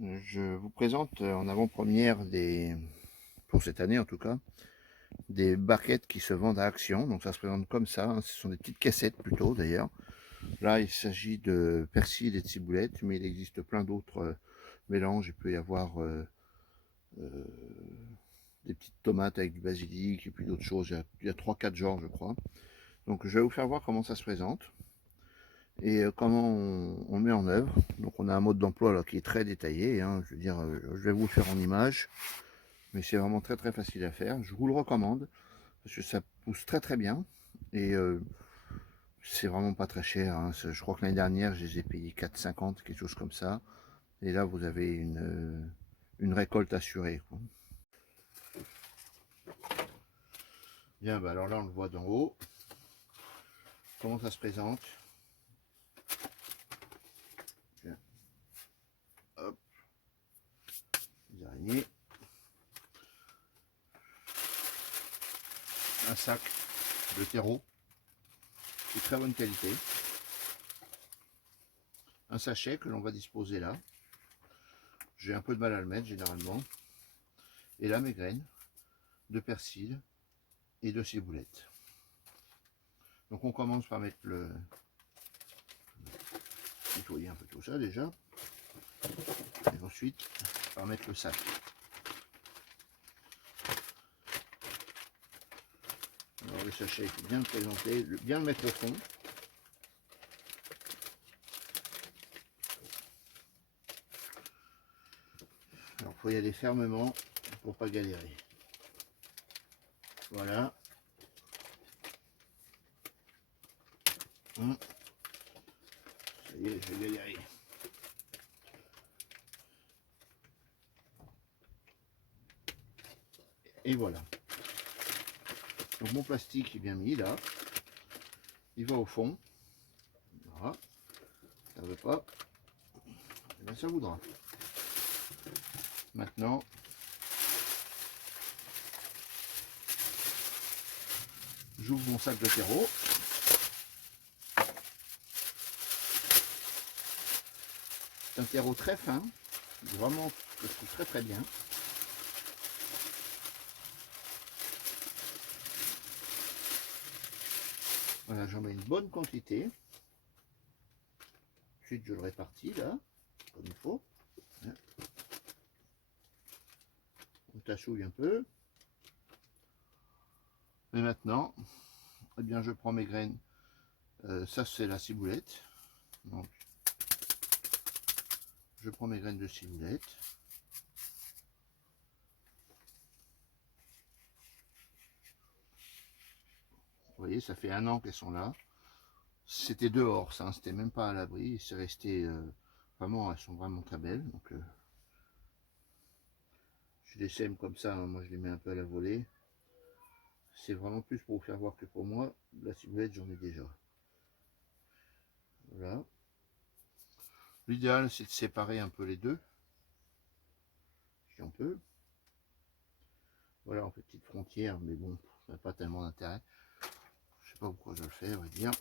Je vous présente en avant-première pour cette année en tout cas, des barquettes qui se vendent à Action. Donc ça se présente comme ça, hein. Ce sont des petites cassettes plutôt d'ailleurs. Là il s'agit de persil et de ciboulette, mais il existe plein d'autres mélanges. Il peut y avoir euh, des petites tomates avec du basilic et puis d'autres choses. Il y a 3-4 genres je crois. Donc je vais vous faire voir comment ça se présente et comment on met en œuvre. Donc on a un mode d'emploi là qui est très détaillé, hein. Je veux dire, je vais vous le faire en image. Mais c'est vraiment très très facile à faire. Je vous le recommande parce que ça pousse très très bien et c'est vraiment pas très cher, hein. Je crois que l'année dernière je les ai payés 4,50, quelque chose comme ça. Et là vous avez une récolte assurée, quoi. Bien, bah alors là on le voit d'en haut. Comment ça se présente? Bien. Hop, les araignées. Un sac de terreau de très bonne qualité. Un sachet que l'on va disposer là. J'ai un peu de mal à le mettre généralement. Et là mes graines de persil et de ciboulette. Donc on commence par mettre nettoyer un peu tout ça déjà. Et ensuite par mettre le sac. Alors le sachet, il faut bien le présenter, bien le mettre au fond. Alors il faut y aller fermement pour pas galérer. Voilà. Ça y est, je vais galérer. Et voilà. Donc mon plastique est bien mis là. Il va au fond. Voilà. Ça ne veut pas. Et bien ça voudra. Maintenant, j'ouvre mon sac de terreau. C'est un terreau très fin, vraiment que je trouve très très bien. Voilà, j'en mets une bonne quantité. Ensuite, je le répartis là, comme il faut. On tachouille un peu. Et maintenant, eh bien, je prends mes graines. Ça, c'est la ciboulette. Donc, je prends mes graines de ciboulette. Vous voyez, ça fait 1 an qu'elles sont là. C'était dehors, ça, hein, c'était même pas à l'abri. C'est resté vraiment, elles sont vraiment très belles. Donc, je les sème comme ça, hein. Moi, je les mets un peu à la volée. C'est vraiment plus pour vous faire voir que pour moi, la ciboulette, j'en ai déjà. Voilà. L'idéal, c'est de séparer un peu les deux, si on peut. Voilà, on fait petite frontière, mais bon, ça n'a pas tellement d'intérêt. Je sais pas pourquoi je le fais, on va dire.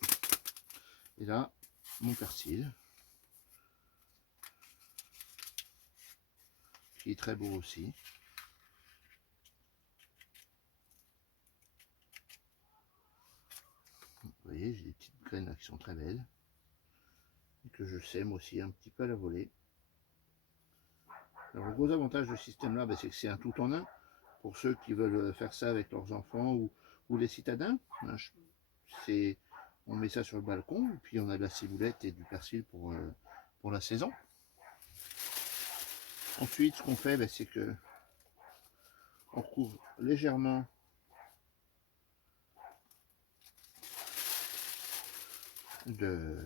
Et là, mon persil, qui est très beau aussi. Vous voyez, j'ai des petites graines là qui sont très belles. Et que je sème aussi un petit peu à la volée. Alors, le gros avantage de ce système-là, c'est que c'est un tout en un. Pour ceux qui veulent faire ça avec leurs enfants ou les citadins. On met ça sur le balcon, et puis on a de la ciboulette et du persil pour la saison. Ensuite, ce qu'on fait, c'est que on recouvre légèrement de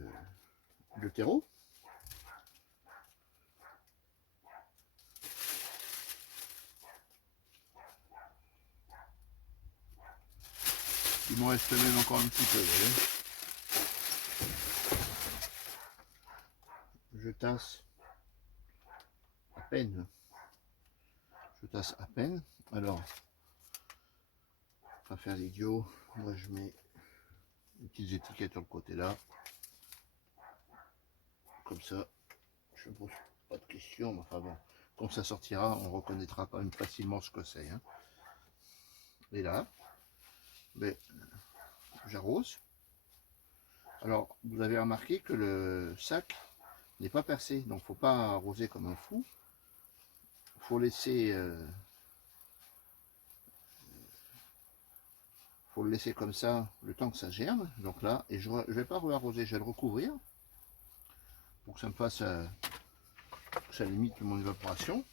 terreau. Il m'en reste même encore un petit peu, vous voyez. Je tasse à peine. Je tasse à peine. Alors, pour pas faire l'idiot, moi je mets des petites étiquettes sur le côté là. Comme ça, je pas de question, mais enfin bon, quand ça sortira, on reconnaîtra quand même facilement ce que c'est. Hein. Et là, ben, j'arrose. Alors, vous avez remarqué que le sac n'est pas percé, donc faut pas arroser comme un fou. Faut laisser, faut le laisser comme ça le temps que ça germe. Donc là, et je vais pas re-arroser, je vais le recouvrir pour que ça me fasse, que ça limite mon évaporation.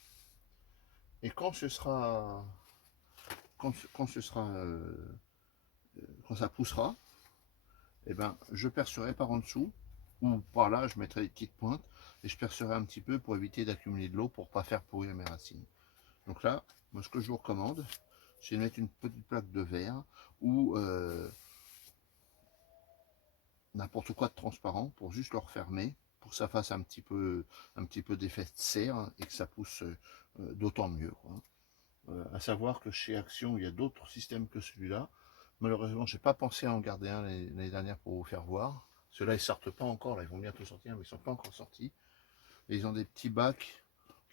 Et quand ce sera, quand ce sera, quand ça poussera, et ben, je percerai par en dessous ou par là, je mettrai des petites pointes et je percerai un petit peu pour éviter d'accumuler de l'eau pour pas faire pourrir mes racines. Donc là, moi ce que je vous recommande, c'est de mettre une petite plaque de verre ou n'importe quoi de transparent pour juste le refermer, pour que ça fasse un petit peu d'effet de serre et que ça pousse d'autant mieux. Quoi. À savoir que chez Action, il y a d'autres systèmes que celui-là. Malheureusement, j'ai pas pensé à en garder un l'année dernière pour vous faire voir. Ceux-là, ils sortent pas encore, là, ils vont bientôt sortir, mais ils sont pas encore sortis. Et ils ont des petits bacs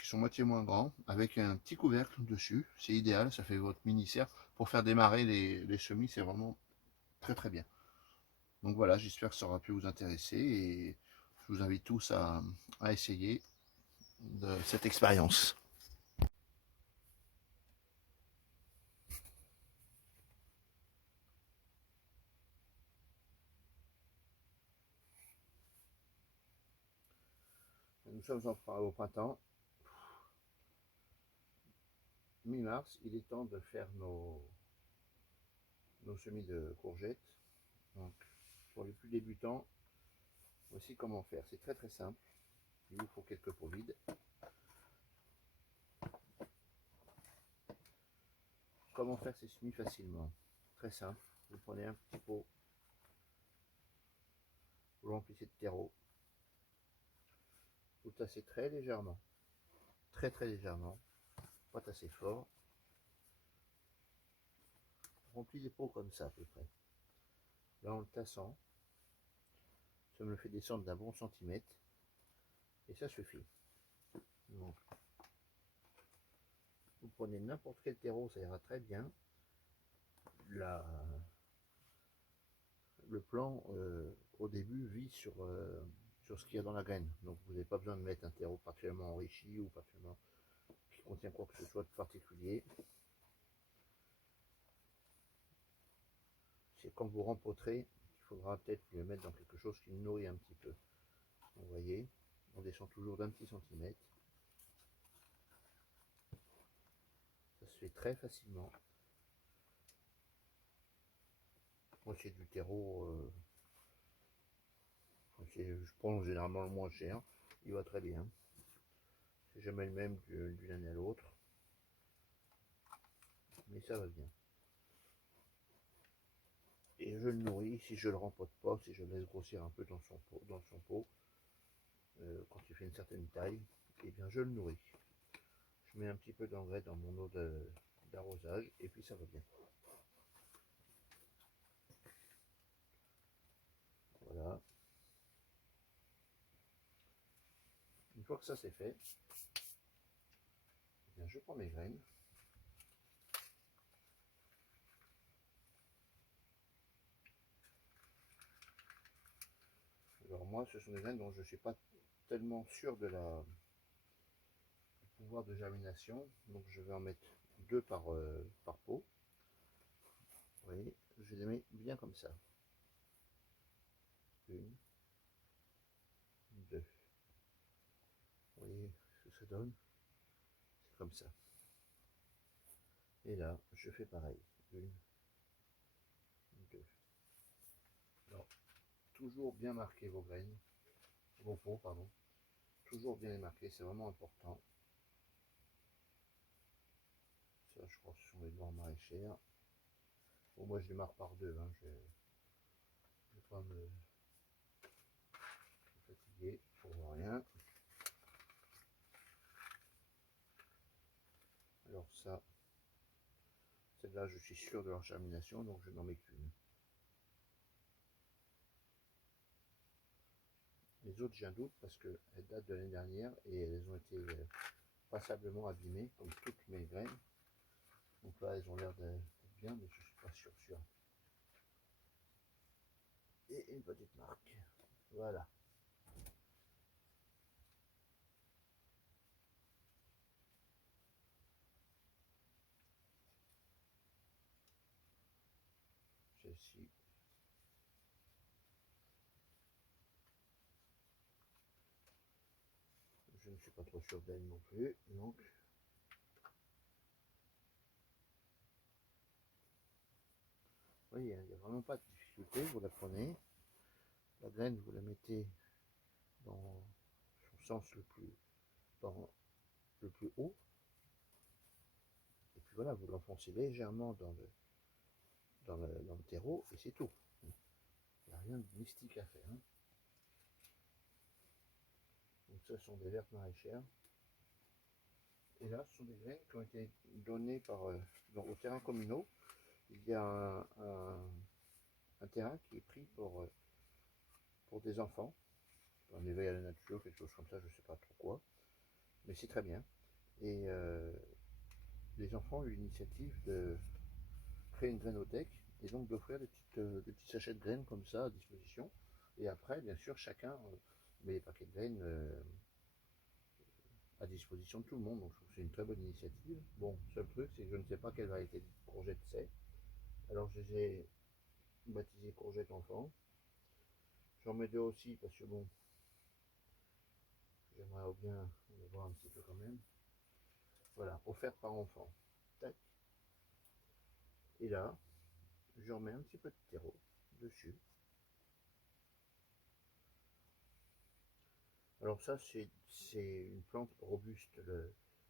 qui sont moitié moins grands, avec un petit couvercle dessus. C'est idéal, ça fait votre mini-serre. Pour faire démarrer les semis, c'est vraiment très très bien. Donc voilà, j'espère que ça aura pu vous intéresser et je vous invite tous à essayer de cette expérience. Nous sommes au printemps, mi-mars, il est temps de faire nos semis de courgettes. Donc, pour les plus débutants, voici comment faire. C'est très très simple. Il vous faut quelques pots vides. Comment faire ces semis facilement? Très simple. Vous prenez un petit pot, vous l'emplissez de terreau, vous tassez très légèrement, très très légèrement, pas tasser fort. Remplis les pots comme ça à peu près. Là, en le tassant, ça me le fait descendre d'un bon centimètre et ça suffit. Donc, vous prenez n'importe quel terreau, ça ira très bien. Le plan au début vise sur ce qu'il y a dans la graine. Donc vous n'avez pas besoin de mettre un terreau particulièrement enrichi ou particulièrement qui contient quoi que ce soit de particulier. C'est quand vous rempoterez, il faudra peut-être le mettre dans quelque chose qui le nourrit un petit peu. Vous voyez, on descend toujours d'un petit centimètre. Ça se fait très facilement. Moi c'est du terreau, je prends généralement le moins cher, il va très bien. C'est jamais le même d'une année à l'autre, mais ça va bien. Et je le nourris, si je le rempote pas, si je le laisse grossir un peu dans son pot quand il fait une certaine taille, et bien je le nourris. Je mets un petit peu d'engrais dans mon eau d'arrosage et puis ça va bien. Voilà. Une fois que ça c'est fait, eh bien je prends mes graines. Alors moi, ce sont des graines dont je ne suis pas tellement sûr du pouvoir de germination, donc je vais en mettre deux par pot. Vous voyez, je les mets bien comme ça. Une, deux. Vous voyez ce que ça donne? C'est comme ça. Et là, je fais pareil. Une, deux. Alors, toujours bien marquer vos graines, vos pots, pardon. Toujours bien les marquer, c'est vraiment important. Ça, je crois que ce sont les normes maraîchères. Bon, moi, je les marque par deux. Hein. Je ne vais pas me fatiguer pour rien. Alors ça, celle-là, je suis sûr de leur germination, donc je n'en mets qu'une. Les autres, j'ai un doute parce qu'elles datent de l'année dernière et elles ont été passablement abîmées, comme toutes mes graines. Donc là, elles ont l'air d'être bien, mais je ne suis pas sûr. Et une petite marque. Voilà. Celle-ci. Je ne suis pas trop sûr d'elle non plus. Donc, vous voyez, il n'y a vraiment pas de difficulté. Vous la prenez. La graine, vous la mettez dans son sens dans le plus haut. Et puis voilà, vous l'enfoncez légèrement dans le terreau et c'est tout. Il n'y a rien de mystique à faire. Hein. Donc ça, ce sont des vertes maraîchères. Et là, ce sont des graines qui ont été données au terrain communaux. Il y a un terrain qui est pris pour des enfants. Un éveil à la nature, quelque chose comme ça, je ne sais pas trop quoi. Mais c'est très bien. Et les enfants ont eu l'initiative de créer une grainothèque et donc d'offrir des petits sachets de graines comme ça à disposition. Et après, bien sûr, chacun met les paquets de graines à disposition de tout le monde. Donc je trouve que c'est une très bonne initiative. Bon, seul truc, c'est que je ne sais pas quelle variété de courgette c'est. Alors je les ai baptisées courgettes enfant. J'en mets deux aussi parce que bon, j'aimerais bien les voir un petit peu quand même. Voilà, offert par enfant. Tac. Et là, je remets un petit peu de terreau dessus. Alors ça, c'est une plante robuste,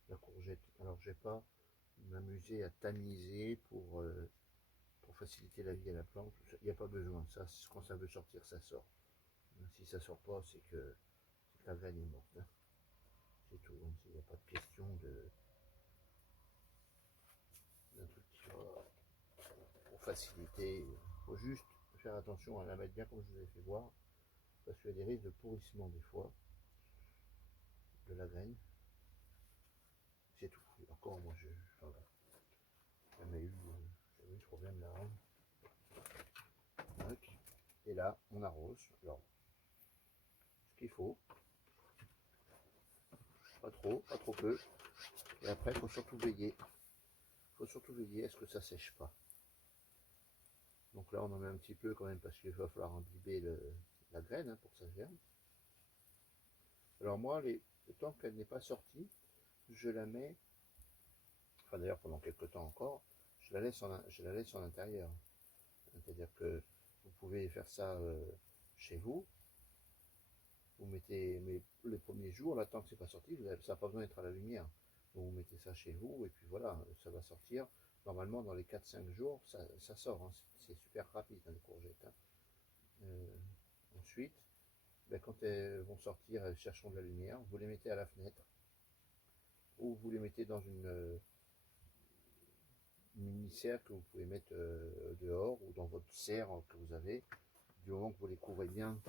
la courgette. Alors je vais pas m'amuser à tamiser pour faciliter la vie à la plante. Il n'y a pas besoin. Ça, quand ça veut sortir, ça sort. Si ça sort pas, c'est que la graine est morte. Hein. C'est tout. Hein. Il n'y a pas de question d'un truc qui va pour faciliter. Il faut juste faire attention à la mettre bien comme je vous ai fait voir. Parce qu'il y a des risques de pourrissement des fois de la graine. C'est tout. Et encore, moi, enfin, jamais eu ce problème là. Hein. Et là, on arrose. Alors, ce qu'il faut, pas trop, pas trop peu. Et après, il faut surtout veiller. Il faut surtout veiller à ce que ça sèche pas. Donc là, on en met un petit peu quand même parce qu'il va falloir imbiber la graine hein, pour que ça germe. Alors moi, le temps qu'elle n'est pas sortie, je la mets, enfin d'ailleurs pendant quelques temps encore, je la laisse en intérieur. C'est-à-dire que vous pouvez faire ça chez vous. Vous mettez, mais les premiers jours, là, tant que c'est pas sorti, ça n'a pas besoin d'être à la lumière. Donc vous mettez ça chez vous et puis voilà, ça va sortir. Normalement, dans les 4-5 jours, ça sort. Hein. C'est super rapide, hein, les courgettes. Hein. Ensuite, ben, quand elles vont sortir, elles chercheront de la lumière. Vous les mettez à la fenêtre ou vous les mettez dans une mini-serre que vous pouvez mettre dehors ou dans votre serre que vous avez. Du moment que vous les couvrez bien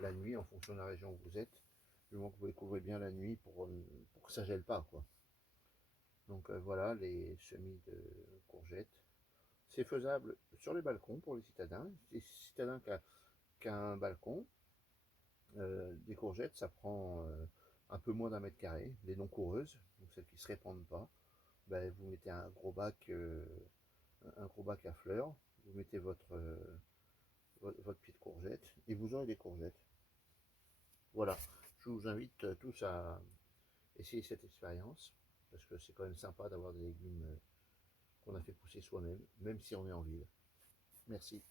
la nuit, en fonction de la région où vous êtes, du moment que vous les couvrez bien la nuit pour que ça gèle pas, quoi. Donc voilà les semis de courgettes. C'est faisable sur les balcons pour les citadins. Les citadins qui a un balcon, des courgettes, ça prend un peu moins d'1 mètre carré. Les non coureuses, donc celles qui se répandent pas, ben, vous mettez un gros bac à fleurs, vous mettez votre pied de courgette et vous aurez des courgettes. Voilà, je vous invite tous à essayer cette expérience parce que c'est quand même sympa d'avoir des légumes qu'on a fait pousser soi-même, même si on est en ville. Merci.